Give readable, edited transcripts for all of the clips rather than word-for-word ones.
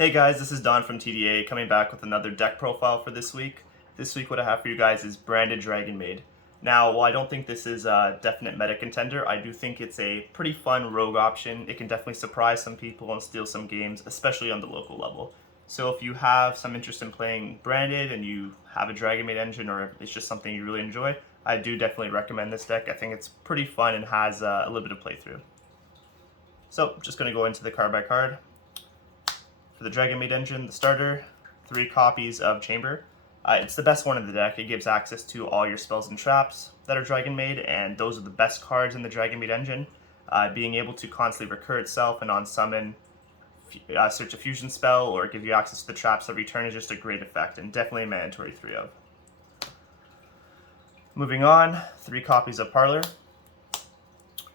Hey guys, this is Don from TDA coming back with another deck profile for this week. This week what I have for you guys is Branded Dragonmaid. Now, while I don't think this is a definite meta contender, I do think it's a pretty fun rogue option. It can definitely surprise some people and steal some games, especially on the local level. So if you have some interest in playing Branded and you have a Dragonmaid engine or it's just something you really enjoy, I do definitely recommend this deck. I think it's pretty fun and has a little bit of playthrough. So, just going to go into the card by card. For the Dragonmaid engine, the starter, 3 copies of Chamber. It's the best one in the deck. It gives access to all your spells and traps that are Dragonmaid, and those are the best cards in the Dragonmaid engine. Being able to constantly recur itself and on summon, search a fusion spell, or give you access to the traps every turn is just a great effect, and definitely a mandatory 3 of. Moving on, 3 copies of Parlor.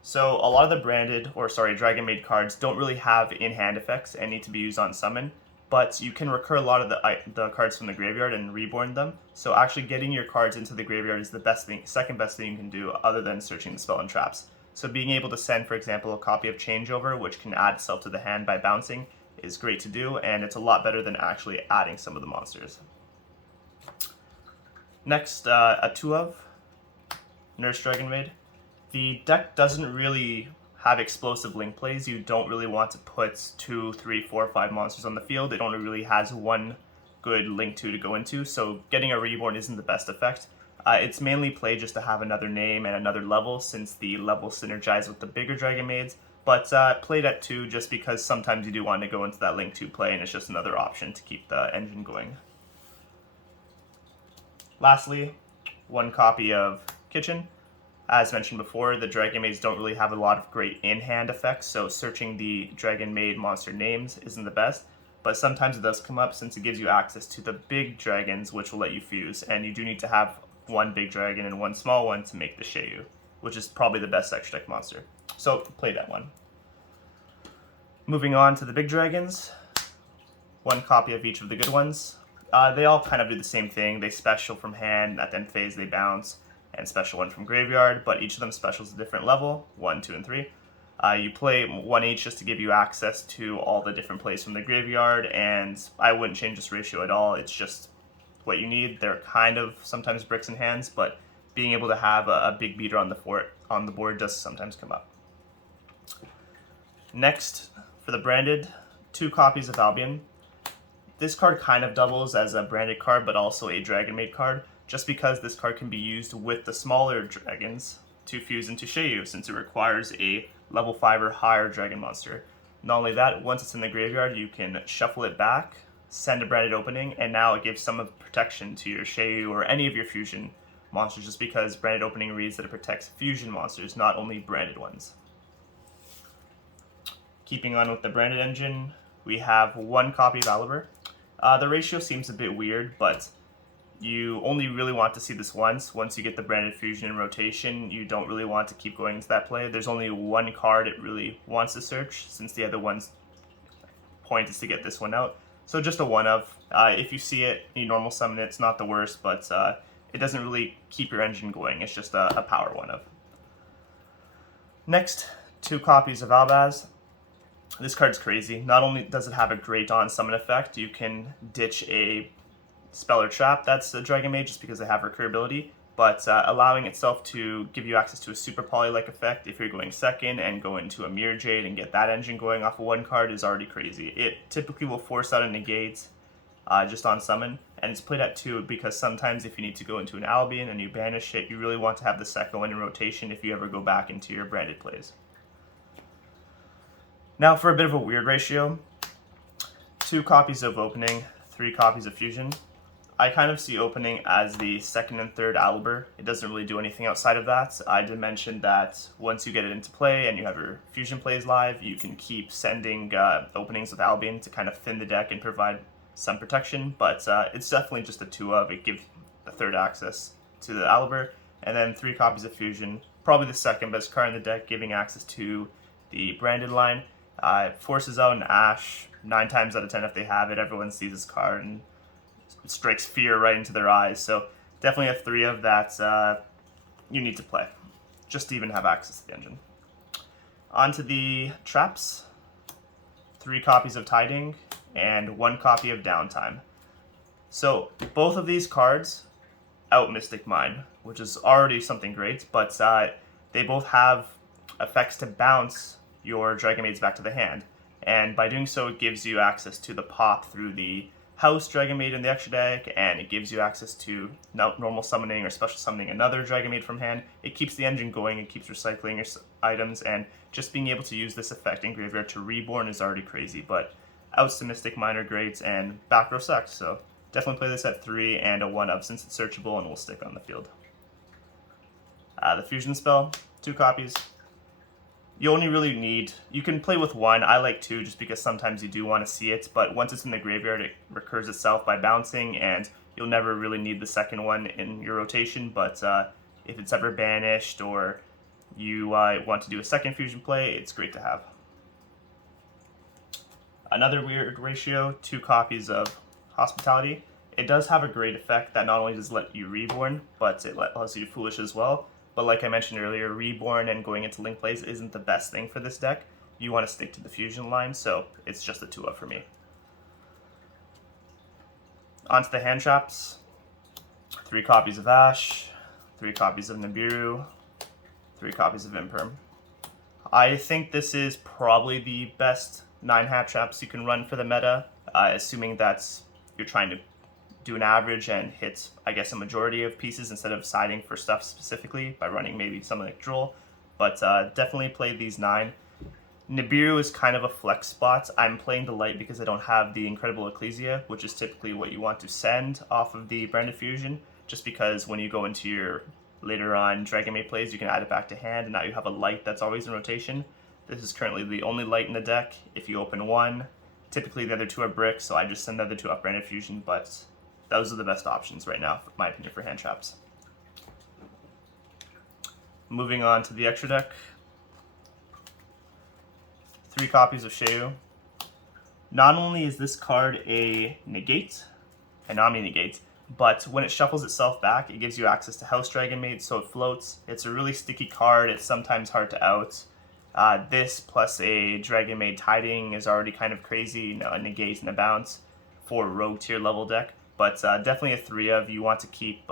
So a lot of the Dragonmaid cards don't really have in-hand effects and need to be used on summon, but you can recur a lot of the cards from the graveyard and reborn them. So actually getting your cards into the graveyard is the second best thing you can do other than searching the spell and traps. So being able to send, for example, a copy of Changeover, which can add itself to the hand by bouncing, is great to do, and it's a lot better than actually adding some of the monsters. Next, a 2 of Nurse Dragonmaid. The deck doesn't really have explosive link plays. You don't really want to put 2, 3, 4, 5 monsters on the field. It only really has one good link to go into, so getting a reborn isn't the best effect. It's mainly played just to have another name and another level, since the levels synergize with the bigger Dragonmaids, but played at 2 just because sometimes you do want to go into that link 2 play, and it's just another option to keep the engine going. Lastly, 1 copy of Kitchen. As mentioned before, the Dragonmaids don't really have a lot of great in-hand effects, so searching the Dragonmaid monster names isn't the best, but sometimes it does come up since it gives you access to the big dragons, which will let you fuse, and you do need to have 1 big dragon and 1 small one to make the Sheu, which is probably the best extra deck monster. So, play that one. Moving on to the big dragons, 1 copy of each of the good ones. They all kind of do the same thing. They special from hand, at the end phase they bounce, and special 1 from graveyard, but each of them specials a different level, 1, 2, and 3. You play 1 each just to give you access to all the different plays from the graveyard, and I wouldn't change this ratio at all. It's just what you need. They're kind of sometimes bricks in hands, but being able to have a big beater on the board does sometimes come up. Next, for the Branded, 2 copies of Albion. This card kind of doubles as a Branded card, but also a Dragonmaid card, just because this card can be used with the smaller dragons to fuse into Sheu, since it requires a level 5 or higher dragon monster. Not only that, once it's in the graveyard, you can shuffle it back, send a Branded opening, and now it gives some of protection to your Sheu or any of your fusion monsters, just because Branded opening reads that it protects fusion monsters, not only Branded ones. Keeping on with the Branded engine, we have 1 copy of Albion. The ratio seems a bit weird, but you only really want to see this once. Once you get the Branded fusion in rotation, you don't really want to keep going into that play. There's only 1 card it really wants to search, since the other one's point is to get this one out. So just a 1 of. If you see it, you normal summon it. It's not the worst, but it doesn't really keep your engine going. It's just a power 1 of. Next, 2 copies of Albaz. This card's crazy. Not only does it have a great on-summon effect, you can ditch a spell or trap that's a Dragonmaid just because they have recurability, but allowing itself to give you access to a super poly-like effect if you're going second and go into a Mirror Jade and get that engine going off of 1 card is already crazy. It typically will force out a negate just on summon, and it's played at 2 because sometimes if you need to go into an Albion and you banish it, you really want to have the second one in rotation if you ever go back into your Branded plays. Now for a bit of a weird ratio, 2 copies of Opening, 3 copies of Fusion. I kind of see Opening as the 2nd and 3rd Albion. It doesn't really do anything outside of that. I did mention that once you get it into play and you have your Fusion plays live, you can keep sending openings with Albion to kind of thin the deck and provide some protection, but it's definitely just a 2 of. It gives the 3rd access to the Albion, and then 3 copies of Fusion, probably the 2nd best card in the deck, giving access to the Branded line. It forces out an Ash 9 times out of 10 if they have it. Everyone sees this card and it strikes fear right into their eyes. So definitely a 3 of that you need to play, just to even have access to the engine. On to the traps. 3 copies of Tiding, and 1 copy of Downtime. So both of these cards out Mystic Mine, which is already something great, but they both have effects to bounce your Dragonmaids back to the hand. And by doing so, it gives you access to the pop through the House Dragonmaid in the extra deck, and it gives you access to normal summoning or special summoning another Dragonmaid from hand. It keeps the engine going, it keeps recycling your items, and just being able to use this effect in graveyard to reborn is already crazy, but outs to Mystic Mine are great, and back row sucks, so definitely play this at 3 and a 1-up since it's searchable and will stick on the field. The fusion spell, 2 copies. You only really need, you can play with 1, I like 2 just because sometimes you do want to see it, but once it's in the graveyard it recurs itself by bouncing and you'll never really need the second one in your rotation, but if it's ever banished or you want to do a second fusion play, it's great to have. Another weird ratio, 2 copies of Hospitality. It does have a great effect that not only does let you reborn, but it lets you foolish as well. But like I mentioned earlier, reborn and going into link plays isn't the best thing for this deck. You want to stick to the fusion line, so it's just a 2-up for me. Onto the hand traps. 3 copies of Ash, 3 copies of Nibiru, 3 copies of Imperm. I think this is probably the best 9 hand traps you can run for the meta, assuming that you're trying to do an average and hit, I guess, a majority of pieces instead of siding for stuff specifically by running maybe something like Droll. But definitely play these 9. Nibiru is kind of a flex spot. I'm playing the light because I don't have the Incredible Ecclesia, which is typically what you want to send off of the Branded Fusion, just because when you go into your later on Dragonmaid plays, you can add it back to hand, and now you have a light that's always in rotation. This is currently the only light in the deck. If you open 1, typically the other 2 are bricks, so I just send the other 2 off Branded Fusion, but those are the best options right now, in my opinion, for hand traps. Moving on to the extra deck. 3 copies of Sheu. Not only is this card a negate, an Omni negate, but when it shuffles itself back, it gives you access to House Dragonmaid, so it floats. It's a really sticky card, it's sometimes hard to out. This plus a Dragonmaid Tiding is already kind of crazy, a negate and a bounce for rogue tier level deck. But definitely a 3 of. You want to keep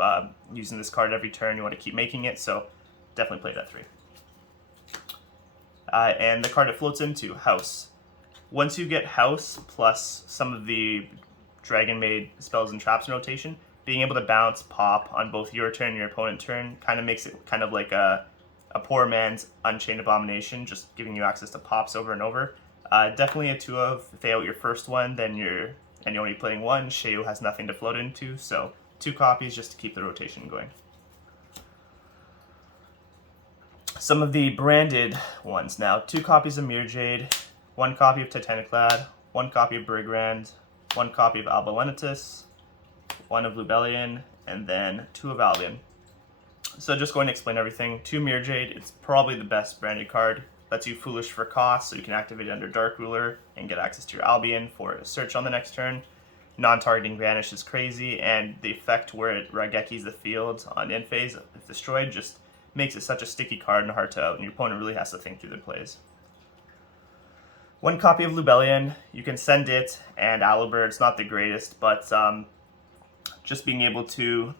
using this card every turn. You want to keep making it, so definitely play it at 3. And the card it floats into, House. Once you get House plus some of the Dragonmaid spells and traps in rotation, being able to bounce pop on both your turn and your opponent's turn kind of makes it kind of like a poor man's Unchained Abomination, just giving you access to pops over and over. Definitely a 2 of. If they out your first one, then you're only playing 1, Sheu has nothing to float into, so 2 copies just to keep the rotation going. Some of the branded ones now. 2 copies of Mirjade, 1 copy of Titaniclad, 1 copy of Brigand, 1 copy of Albalenitus, 1 of Lubellion, and then 2 of Albion. So just going to explain everything. 2 Mirjade, it's probably the best branded card. Lets you foolish for cost, so you can activate it under Dark Ruler and get access to your Albion for a search on the next turn. Non-targeting Vanish is crazy, and the effect where it Raigekis the field on end phase, if destroyed, just makes it such a sticky card and hard to out, and your opponent really has to think through their plays. 1 copy of Lubellion, you can send it, and Alibur, it's not the greatest, but just being able to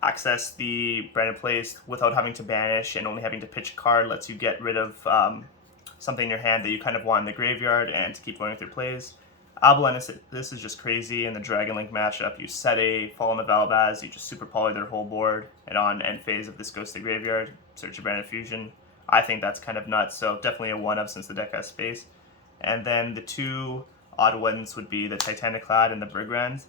access the branded plays without having to banish and only having to pitch a card lets you get rid of something in your hand that you kind of want in the graveyard and to keep going with your plays. Avalon, this is just crazy in the Dragon Link matchup. You set a Fallen of Albaz, you just super poly their whole board, and on end phase if this goes to the graveyard, search a Branded Fusion. I think that's kind of nuts, so definitely a 1-of since the deck has space. And then the 2 odd ones would be the Titaniclad and the Brigand.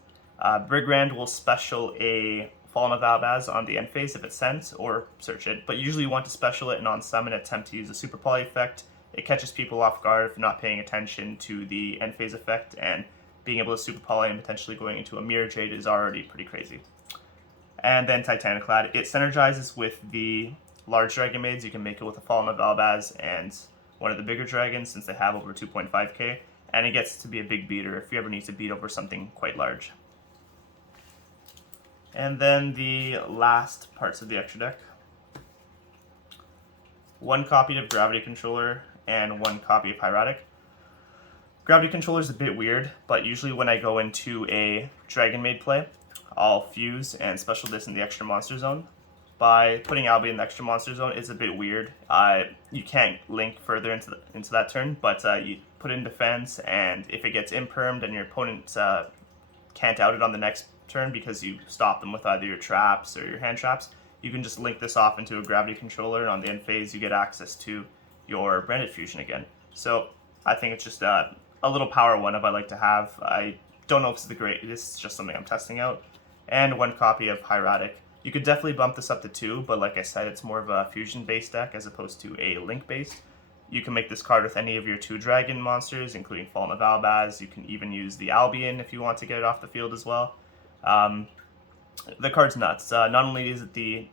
Brigand will special a Fallen of Albaz on the end phase if it's sent, or search it, but usually you want to special it and on summon attempt to use a super poly effect. It catches people off guard for not paying attention to the end phase effect, and being able to super poly and potentially going into a Mirjade is already pretty crazy. And then Titaniclad, it synergizes with the large Dragonmaids. You can make it with a Fallen of Albaz and one of the bigger dragons since they have over 2.5k, and it gets to be a big beater if you ever need to beat over something quite large. And then the last parts of the extra deck. 1 copy of Gravity Controller and 1 copy of Hieratic. Gravity Controller is a bit weird, but usually when I go into a Dragonmaid play, I'll fuse and special this in the extra monster zone. By putting Albion in the extra monster zone, it's a bit weird. You can't link further into that turn, but you put in defense, and if it gets impermed and your opponent can't out it on the next turn because you stop them with either your traps or your hand traps, you can just link this off into a Gravity Controller, and on the end phase you get access to your Branded Fusion again. So I think it's just a little power one-up I like to have. I don't know if it's the greatest, it's just something I'm testing out. And one copy of Hieratic. You could definitely bump this up to 2, but like I said, it's more of a fusion-based deck as opposed to a link-based. You can make this card with any of your 2 dragon monsters, including Fallen of Albaz. You can even use the Albion if you want to get it off the field as well. The card's nuts. Not only is it the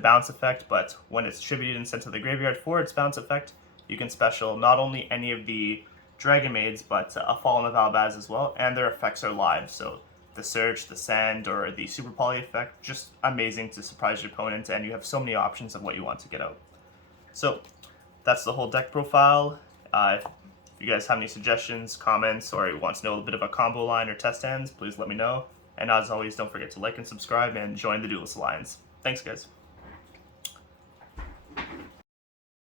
bounce effect, but when it's tributed and sent to the graveyard for its bounce effect, you can special not only any of the Dragonmaids, but a Fallen of Albaz as well, and their effects are live, so the Search, the Send, or the Super Poly effect, just amazing to surprise your opponent, and you have so many options of what you want to get out. So that's the whole deck profile. If you guys have any suggestions, comments, or you want to know a bit of a combo line or test hands, please let me know. And as always, don't forget to like and subscribe and join the Duelist Alliance. Thanks, guys.